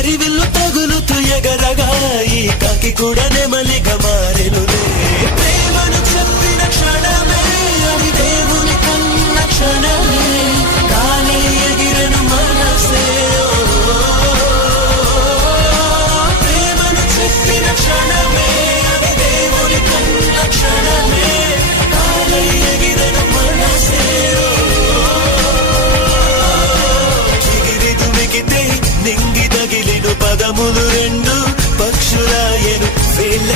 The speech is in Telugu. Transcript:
హరివిల్లు తగులుతూ ఎగరగా ఈ కాకి కూడా నెమలిగా మారెనులే. ప్రేమను చెప్పిన క్షణమే అది దేవుని కన్న క్షణమే, కానీ ఎగిరను మనసే. ప్రేమను చెప్పిన క్షణమే అది దేవుని కన్న క్షణమే, కానీ ఎగిరను మనసే. నింగి తగిలిను పదములు రెండు పక్షులాయను వేళ్ళ